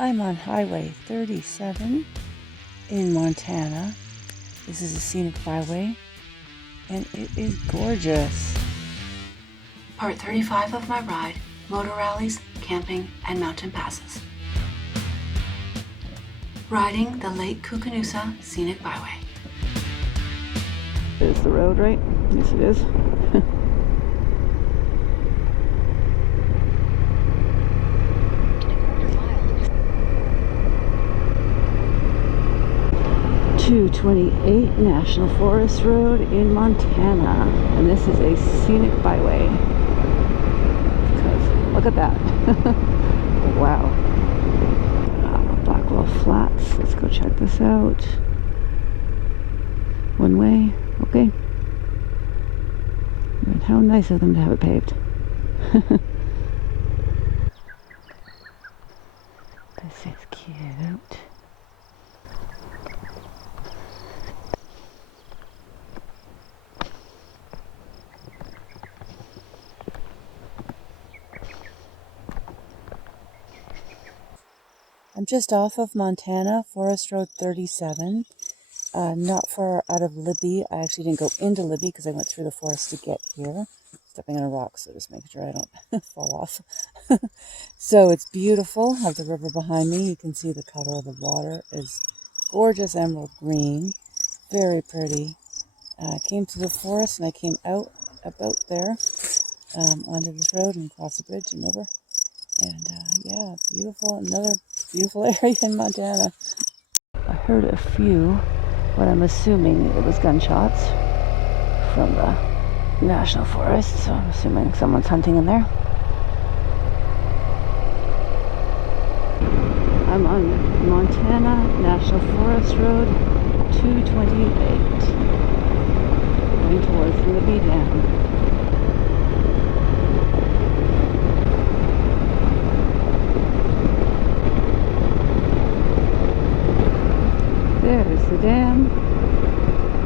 I'm on Highway 37 in Montana. This is a scenic byway, and it is gorgeous. Part 35 of my ride, motor rallies, camping, and mountain passes. Riding the Lake Koocanusa Scenic Byway. There's the road, right? Yes, it is. 228 National Forest Road in Montana, and this is a scenic byway. Because look at that! Wow. Blackwell Flats. Let's go check this out. One way. Okay. And how nice of them to have it paved. This is cute. I'm just off of Montana, Forest Road 37, not far out of Libby. I actually didn't go into Libby because I went through the forest to get here. Stepping on a rock, so just making sure I don't fall off. So it's beautiful. I have the river behind me. You can see the color of the water is gorgeous emerald green. Very pretty. I came through the forest and I came out about there onto this road and across the bridge and over. And yeah, beautiful, another beautiful area in Montana. I heard a few, but I'm assuming it was gunshots from the National Forest, so I'm assuming someone's hunting in there. I'm on Montana National Forest Road 228, going towards Libby Dam. There's the dam.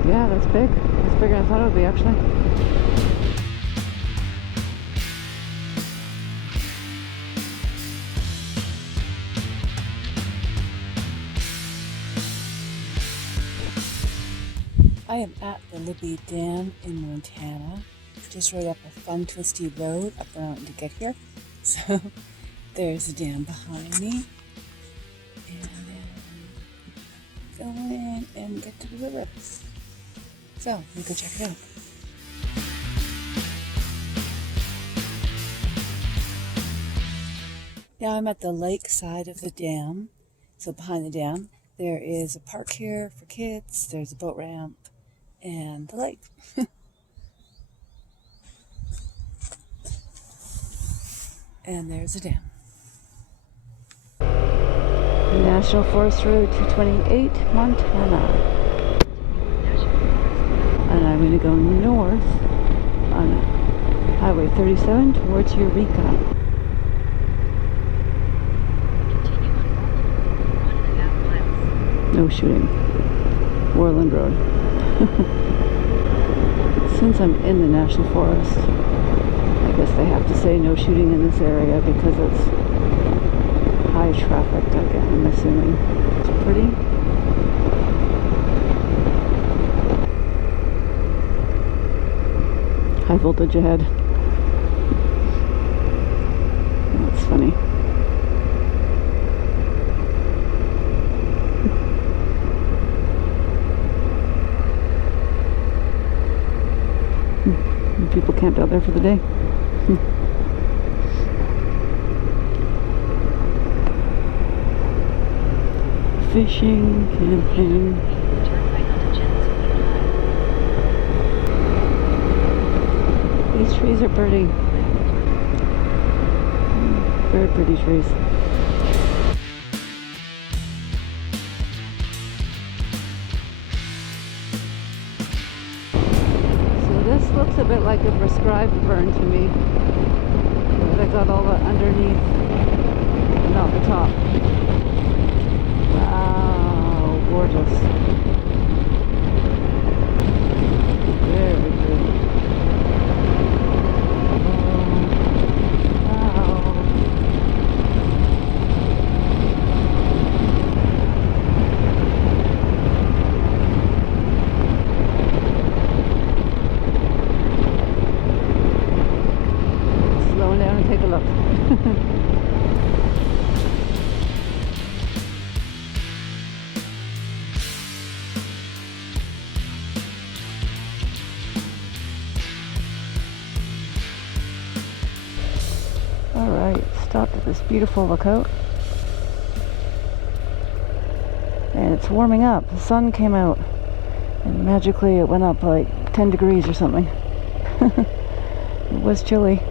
Yeah, that's big. That's bigger than I thought it would be, actually. I am at the Libby Dam in Montana, just right up a fun twisty road up around to get here. So there's the dam behind me. Go in and get to the river. So, let me go check it out. Now I'm at the Lakeside of the dam. So behind the dam, there is a park here for kids, there's a boat ramp, and the lake. And there's the dam. National Forest Road 228, Montana. And I'm going to go north on Highway 37 towards Eureka. No shooting. Worland Road. Since I'm in the National Forest, I guess they have to say no shooting in this area because it's high traffic, again, I'm assuming. It's pretty. High voltage ahead. That's funny. People camped out there for the day. Fishing, camping. These trees are pretty. Very pretty trees. So this looks a bit like a prescribed burn to me. They got all the underneath and not the top. Wow, gorgeous. Very pretty. Wow. this beautiful lookout. And it's warming up. The sun came out and magically it went up like 10 degrees or something. It was chilly.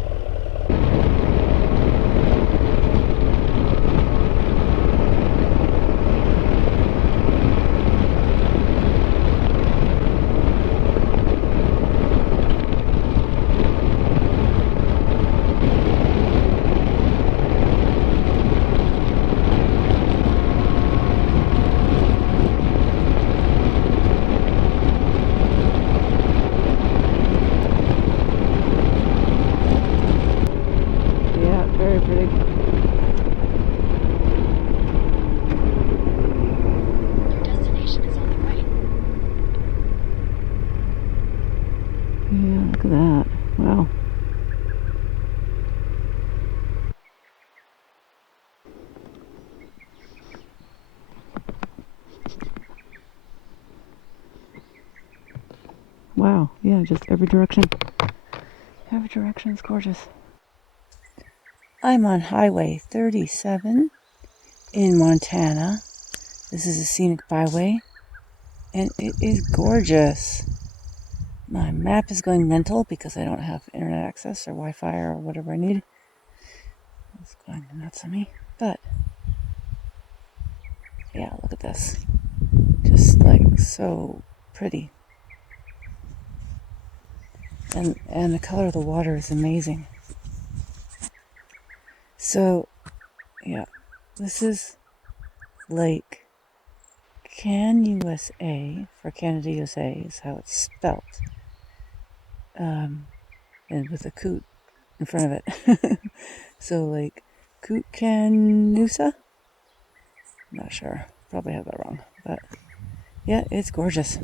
Yeah, look at that. Wow. Wow, yeah, just every direction. Every direction is gorgeous. I'm on Highway 37 in Montana. This is a scenic byway, and it is gorgeous. My map is going mental because I don't have internet access or Wi-Fi or whatever I need. It's going nuts on me. But, yeah, look at this. Just like so pretty. And the color of the water is amazing. So, yeah, this is Lake Koocanusa, for Canada, USA is how it's spelled. And with a coot in front of it. So Lake Koocanusa? Not sure. Probably have that wrong. But yeah, it's gorgeous.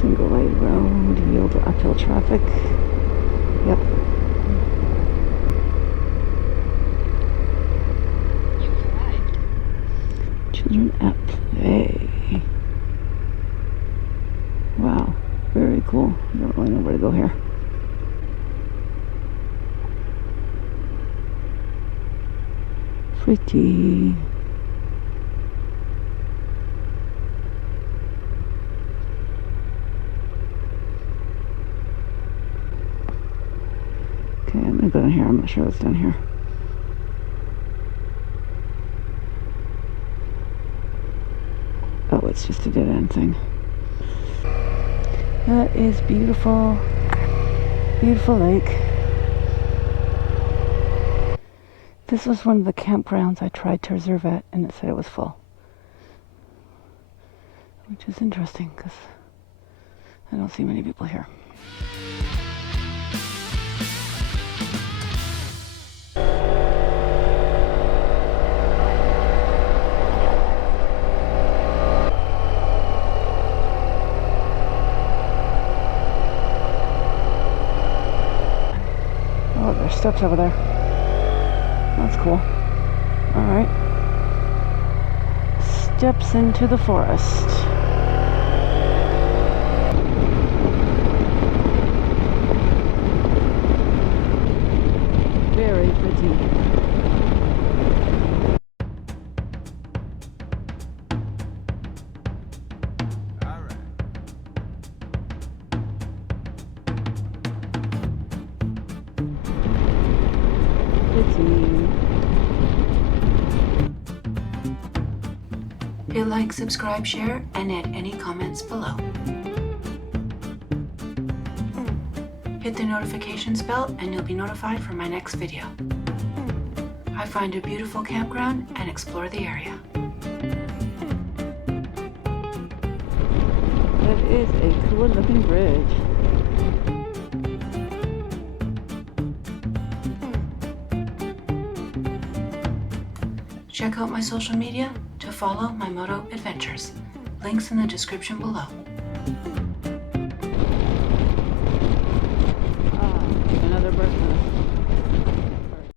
Single lane road, yield to uphill traffic. Yep. You've arrived. Children at play. Wow, very cool. I don't really know where to go here. Pretty. Okay, I'm gonna go down here. I'm not sure what's down here. Oh, it's just a dead end thing. That is beautiful. Beautiful lake. This was one of the campgrounds I tried to reserve at, and it said it was full. Which is interesting, because I don't see many people here. Oh, there's steps over there. That's cool. Alright. Steps into the forest. Very pretty. Hit like, subscribe, share, and add any comments below. Hit the notifications bell and you'll be notified for my next video. I find a beautiful campground and explore the area. That is a cool looking bridge. Check out my social media to follow my moto adventures. Links in the description below.